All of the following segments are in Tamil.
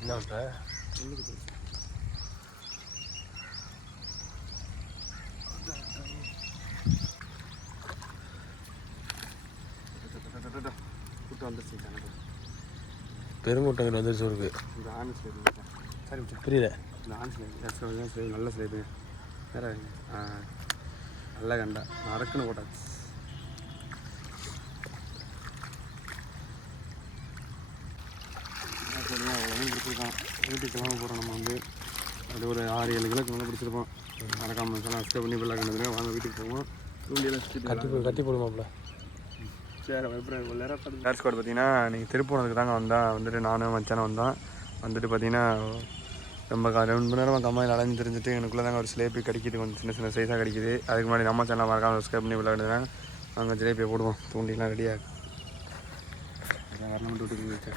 என்ன பண்ணுற வந்துருச்சு பெருங்கூட்டங்கள் வந்துருச்சு இருக்கு இந்த ஆண் ஸ்லேப் சரி. புரியல. இந்த ஆண் ஸ்லேப் நல்ல ஸ்லேப்பு வேற நல்ல கண்டா. நறுக்குன்னு போட்டாச்சு பிடிச்சிருக்கோம் வீட்டுக்கு கிளம்ப போகிறோம் நம்ம வந்து. அது ஒரு ஆறு ஏழு கிலோக்கு மேலே பிடிச்சிருப்போம் மறக்காம மச்சான் அஸ்கே பண்ணி பிள்ளை கண்டதுல வாங்க வீட்டுக்கு போவோம். தூண்டியெல்லாம் கட்டி போ கட்டி போடுமாப்ல சரி நேரம் ஸ்டார் ஸ்குவாட் பார்த்தீங்கன்னா நீங்கள் திருப்பூரத்துக்கு தாங்க வந்தேன். வந்துட்டு நானும் மச்சானும் வந்தோம். வந்துட்டு பார்த்தீங்கன்னா ரொம்ப க- ரெண்டு மணி நேரமாக கம்மாயில் அலைஞ்சு தெரிஞ்சுட்டு எனக்குள்ளே தாங்க ஒரு சிலேபி கிடைக்குது. கொஞ்சம் சின்ன சின்ன சைஸாக கிடைக்குது. அதுக்கு முன்னாடி நம்ம சேனல் மறக்காம சப்ஸ்கிரைப் பண்ணி விளையாடுறேன் நாங்கள் ஜிலேபியை போடுவோம். தூண்டிலாம் ரெடியாக வரணும் விட்டு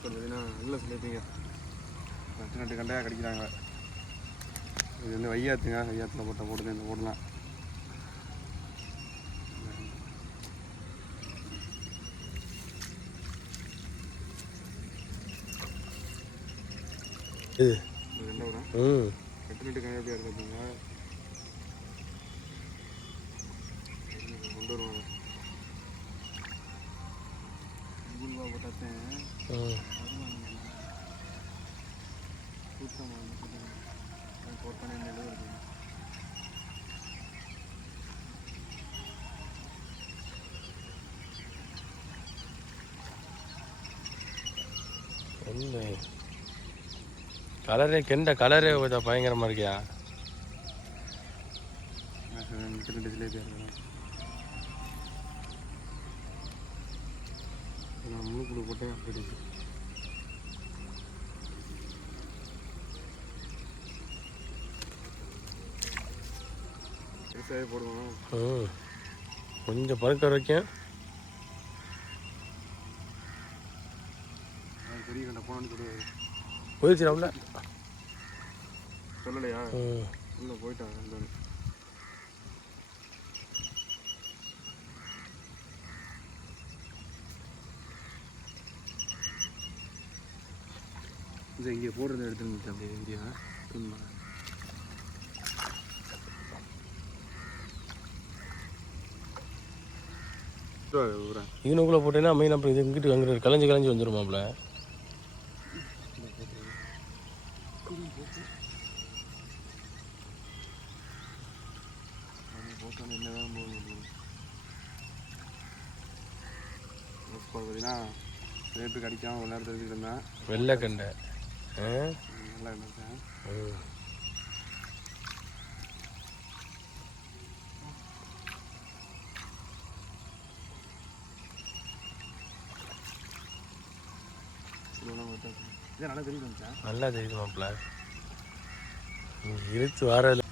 பார்த்தீங்கன்னா நல்ல சிலேபிங்க ரெண்டு ரெண்டு கண்டையாக கிடைக்கிறாங்க. இது வந்து வையாத்துங்க. வையாத்தில் போட்ட போடுது இந்த போடலாம் இது. என்ன ம். ரெண்டு ரெண்டு கண்டையாக எப்படி கொண்டு வருவாங்க நூறு ரூபா போட்டாத்தேன் ம் போட்டானே நிலவு இருக்கு என்ன கலரே கெண்ட கலரே கொஞ்சம் பயங்கரமாக இருக்கியா? ரெண்டு ஜிலேபி இருக்கலாம் நான் முழு குழு போட்டேன் அப்படி பெருசாகவே போடுவோம் கொஞ்சம் பறக்க வரைக்கும் பெரிய கண்ட போனான்னு தெரியாது போயிடுச்சுடாப்ல சொல்லலையா? உள்ள போயிட்டான் அந்த இது இங்கே போடுறத எடுத்துருந்துச்சு அப்படியே இந்தியா துன்பா இவனுக்குள்ளே போட்டேன்னா மீன் அப்புறம் இது இங்கிட்டு அங்கிட்டு கலைஞ்சு கலைஞ்சு வந்துருமாப்ல அது போட்டோன்னு என்னதான் போக முடியும் பார்த்தீங்கன்னா ரேட்டு கிடைக்காம ஒரு நேரத்தில் இருந்தேன் வெள்ளை நல்லா இருந்துச்சேன் இதெல்லாம் நல்லா தெரியுது வந்துச்சேன் நல்லா தெரியுது மாப்பிள்ள. இழுத்து வரல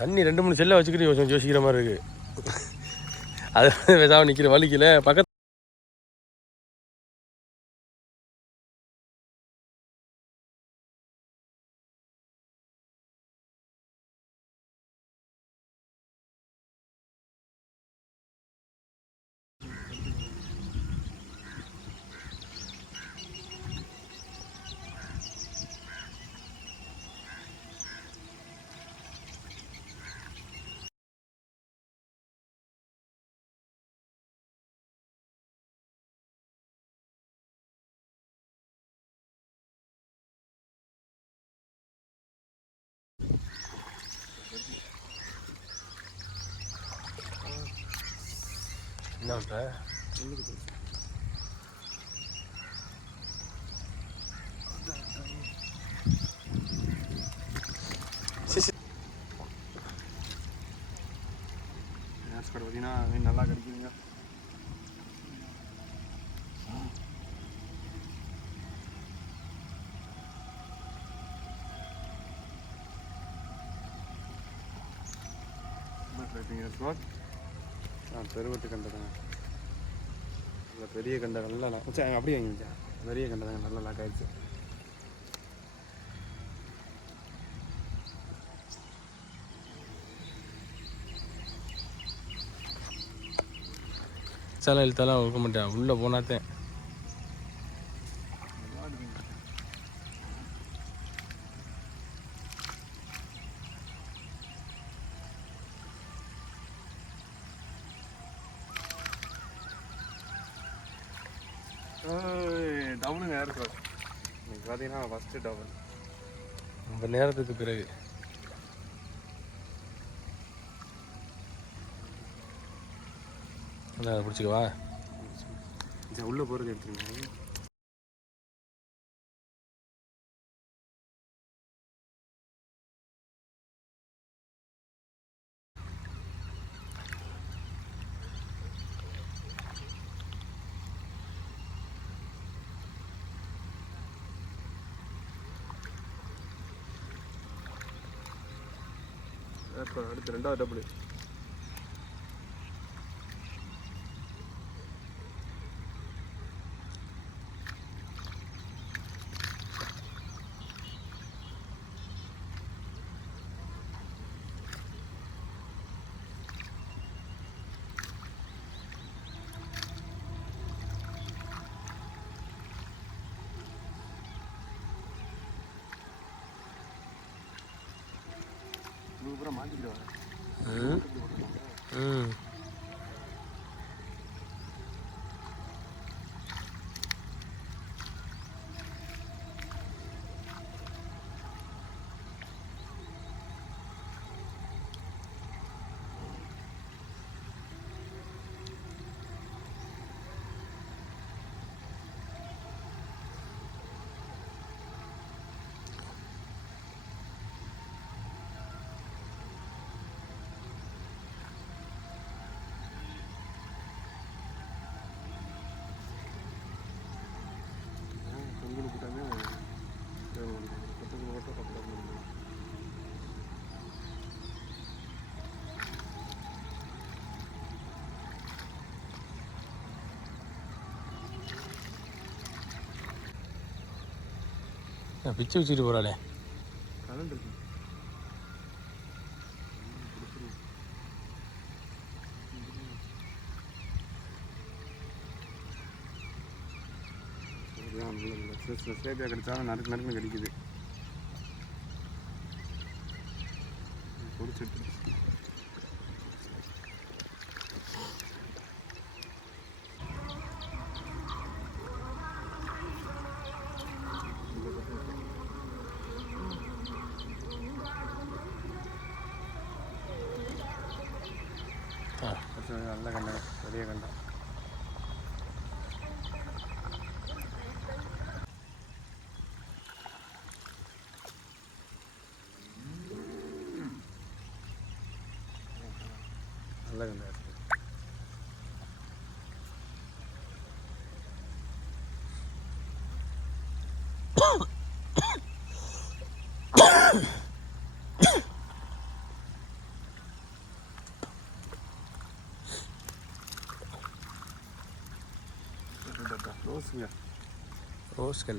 தண்ணி ரெண்டு மூணு செல்லை வச்சுக்கிட்டு கொஞ்சம் யோசிக்கிற மாதிரி இருக்கு. அது பேசாம நிற்கிற வலிக்கல பக்கத்து होता है ಕಡ್ಬೋದಿನ ನೆಲ್ಲ Right. ஆ பெருவட்டு கண்டதாங்க. இல்லை பெரிய கண்டை நல்லா சரி அப்படியே வாங்கிச்சா பெரிய கண்டதாங்க நல்லா லாக் ஆயிடுச்சு சில எழுத்தெல்லாம் வைக்க மாட்டேன். உள்ளே போனாத்தேன் ஃபஸ்ட்டு டவுன் ரொம்ப நேரத்துக்கு பிறகு. என்ன பிடிச்சிக்கவா? உள்ளே போகிறது எடுத்துருங்க. రెండో డబ్బులు Lu pernah mati gitu ம் பொங்கல் பிச்சு வச்சுட்டு போகிறாளே கரண்ட் கிடைச்சாலும் நறுக்கு நறுக்குன்னு கிடைக்குது பிடிச்சிட்டு எடுத்துட்டு ஆ அடுத்து நல்ல கண்டை பெரிய கண்டை நல்ல கண்டை హౌస్కి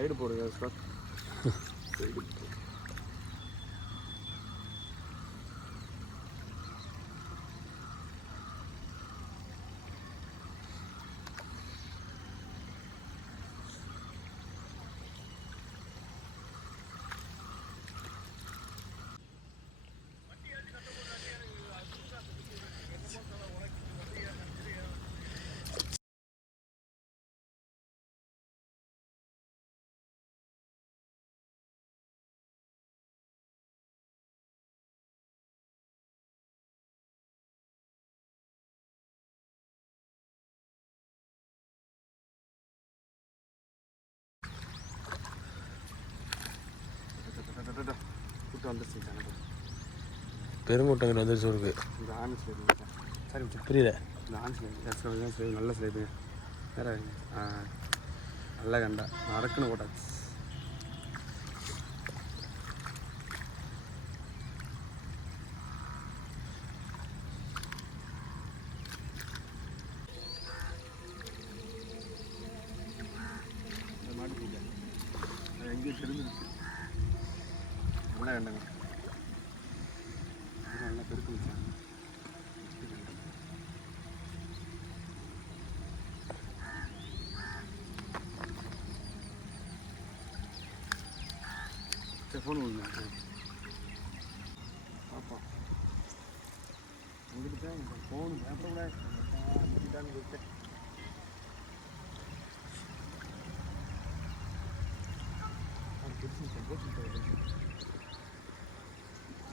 சைடு போடுங்க ஸ்காட் சைடு வந்துருச்சு எனக்கு பெருங்கூட்டங்கிட்ட வந்துருச்சு இருக்கு இந்த ஆண் ஸ்லேப் சரி. புரியல. இந்த ஆண் எஸ் ஸ்லேப் நல்ல ஸ்லேப்பு வேற நல்ல கண்டா. நடக்குன்னு போட்டாச்சு. எங்கேயும் தெரிஞ்சிருக்கு கண்டங்க இது நல்லா பெருக்கு வச்சாங்க ஃபோன் கொடுங்க. பாப்பா. தான் ஃபோன் பயப்படக்கூடாது விட்டேன் இதுவே இருந்துச்சு இழுத்துட்டு போறாரு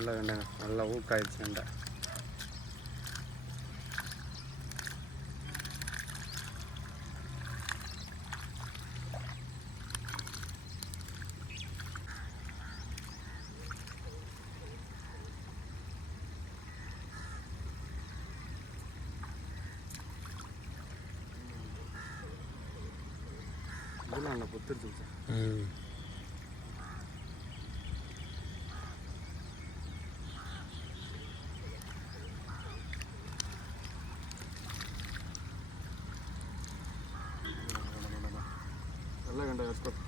நல்ல வேண்டாங்க நல்லா ஊக்காயிடுச்சு வெண்டை. இதெல்லாம் நல்லா பொத்துருச்சு சார் ம் நல்லா கண்டா எஸ்கோட்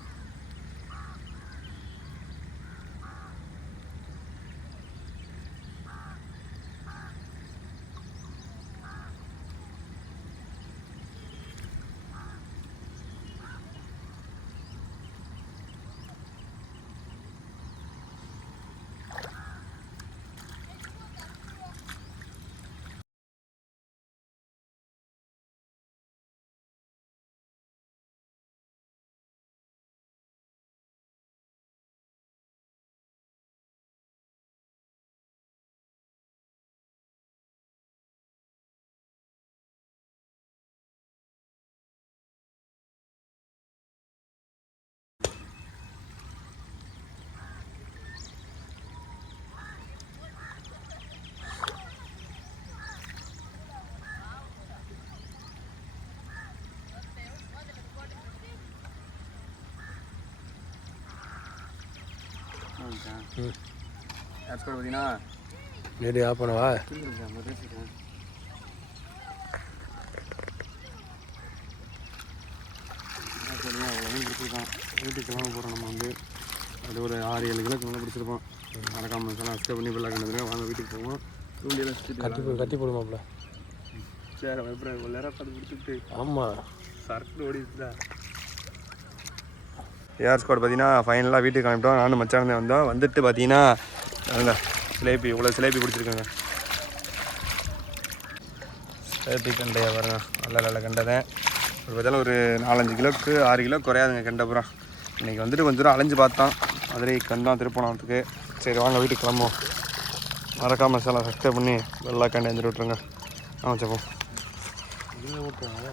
ம். எஸ்கோட் பார்த்தீங்கன்னா ரேடியோ ஆஃப் பண்ணவா பிடிச்சிருக்கான். வீட்டுக்கு கிளம்ப போகிறோம் நம்ம வந்து. அது ஒரு ஆறு ஏழு கிலோக்கு மேலே பிடிச்சிருப்போம் மறக்காம மசாலா அஸ்டே பண்ணி பிள்ளை கண்டதுல வாங்க வீட்டுக்கு போவோம். தூண்டியெல்லாம் சுற்றிட்டு கட்டி கட்டி போடுமாப்ல. சரி இவ்வளோ நேரம் பார்த்து பிடிச்சிட்டு ஆமாம் சரக்கு ஓடிட்டுதா ஏஆர் ஸ்குவாட் பார்த்தீங்கன்னா ஃபைனலாக வீட்டுக்கு கிளம்பிட்டோம். நானும் மச்சானே வந்தோம். வந்துட்டு பார்த்தீங்கன்னா அங்கே சிலேபி இவ்வளோ சிலேபி பிடிச்சிருக்காங்க. சிலேபி கண்டையா பாருங்க. நல்ல நல்ல கண்டதேன் ஒரு பார்த்தாலும் ஒரு நாலஞ்சு கிலோக்கு ஆறு கிலோ குறையாதுங்க கண்டப்புறம் இன்றைக்கி வந்துட்டு கொஞ்சம் தூரம் அலைஞ்சு பார்த்தோம் மதுரை கண்டான் திருப்பணத்துக்கு. சரி வாங்க வீட்டுக்கு கிளம்புவோம். மறக்காம மசாலா சப்ஸ்கிரைப் பண்ணி வெள்ளா கண்டு எழுந்துட்டு விட்ருங்க ஆ சப்போம் ஓட்டுவாங்க